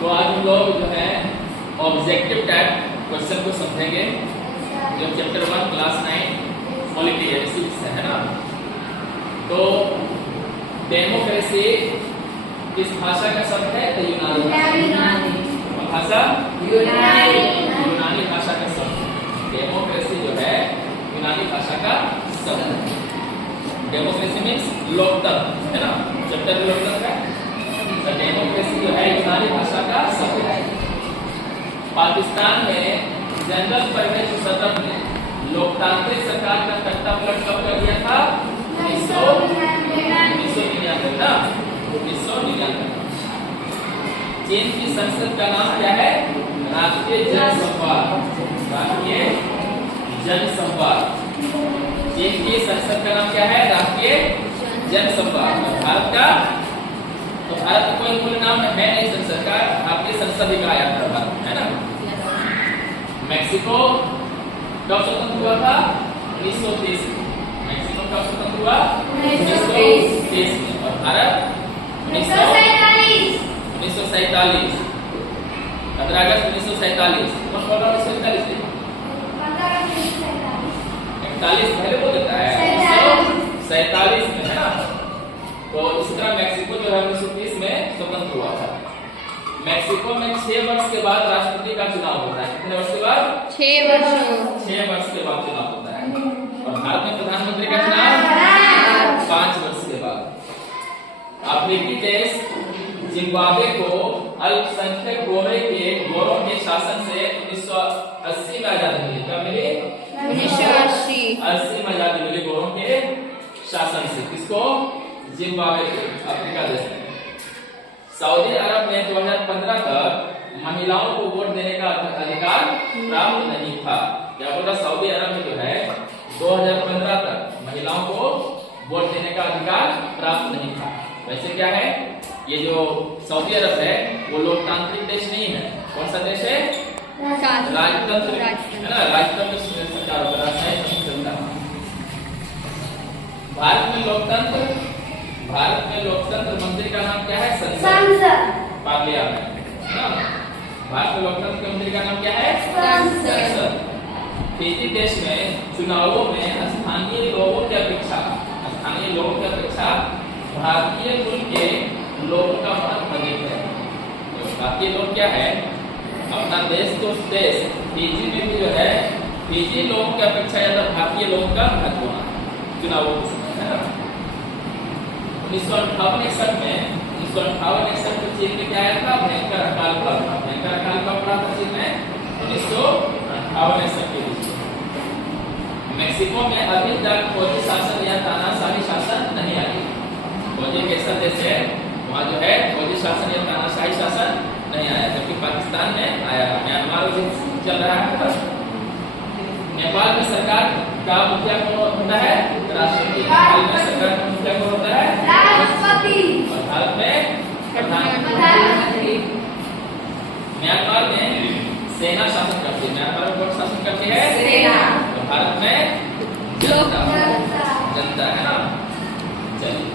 तो आज हम लोग जो है ऑब्जेक्टिव टाइप क्वेश्चन को समझेंगे जो चैप्टर 1 क्लास 9 पॉलिटी है ना। तो डेमोक्रेसी किस भाषा का शब्द है? तो यूनानी भाषा, यूनानी भाषा का शब्द। डेमोक्रेसी जो है यूनानी भाषा का शब्द है। डेमोक्रेसी मीन्स लोकतंत्र है ना, चैप्टर लोकतंत्र है। तो डेमोक्रेसी जो है यूनानी भाषा का शब्द है। पाकिस्तान में जनरल परवेज मुशर्रफ ने लोकतांत्रिक सरकार का तख्ता पलट कब कर दिया था? 1999 ना, 1999। चीन की संसद का नाम क्या है? राष्ट्रीय जनसंवाद, राष्ट्रीय जनसंवाद। चीन की संसद का नाम क्या है? राष्ट्रीय जनसंवाद। भारत का, तो भारत का कोई मूल नाम है नहीं संसद का, भारतीय संसद ही कहा जाता है भारत, है ना। मैक्सिको कब स्वतंत्र हुआ था? 1930 में। मैक्सिको कब स्वतंत्र हुआ? 1930 में। और भारत 1947। 15 अगस्त 1947। कौन बोल रहा है? 1947 41 पहले बोल देता है, 1947 में, है ना। तो इस तरह मैक्सिको जो है 1930 में स्वतंत्र हुआ था। मैक्सिको में 6 वर्ष के बाद राष्ट्रपति का चुनाव होता है। कितने वर्ष के बाद? 6 वर्ष के बाद चुनाव होता है। और भारत में प्रधानमंत्री का चुनाव 5 वर्ष के बाद। अफ्रीकी देश जिम्बाब्वे को अल्पसंख्यक गोरों के शासन से 1980 में आजादी मिली। कब मिली? 1980 में आजादी मिली गोरों के शासन से। किसको? जिम्बाब्वे को, अफ्रीका देश में। सऊदी अरब में 2015 तक महिलाओं को वोट देने का अधिकार प्राप्त नहीं था। क्या बोला? सऊदी अरब में जो है 2015 तक महिलाओं को वोट देने का अधिकार प्राप्त नहीं था। वैसे क्या है, ये जो सऊदी अरब है वो लोकतांत्रिक देश नहीं है। कौन सा देश है? राजतंत्र है ना, राजतंत्र सरकार होता है। भारत में लोकतंत्र मंत्री का नाम क्या है? संसद, पार्लियामेंट, है ना। भारत में लोकतंत्र मंत्री का नाम क्या है? संसद। फिजी देश में चुनावों में स्थानीय लोगों की अपेक्षा भारतीय मूल के लोगों का महत्व अधिक है। तो भारतीय लोग क्या है, अपना देश तो देश, फिजी में भी जो है फिजी लोगों की अपेक्षा ज्यादा भारतीय लोगों का महत्व होना चुनावों के समय, है ना। 1958 में चीन में क्या आया था? भयंकर अकाल पड़ा था चीन में 1958 के बीच। मैक्सिको में अभी तक फौजी शासन या तानाशाही शासन नहीं आई। फौजी एक ऐसा देश है वहाँ जो है फौजी शासन या तानाशाही शासन नहीं आया, जबकि पाकिस्तान में आया। म्यांमार में चल रहा है। नेपाल में सरकार का मुखिया कौन होता है? राष्ट्रपति। नेपाल में सरकार का मुखिया कौन होता है? राष्ट्रपति। और भारत में प्रधानमंत्री। म्यांमार में सेना शासन करती है। म्यांमार में कौन शासन करती है? सेना। और भारत में जनता, है ना। चलिए।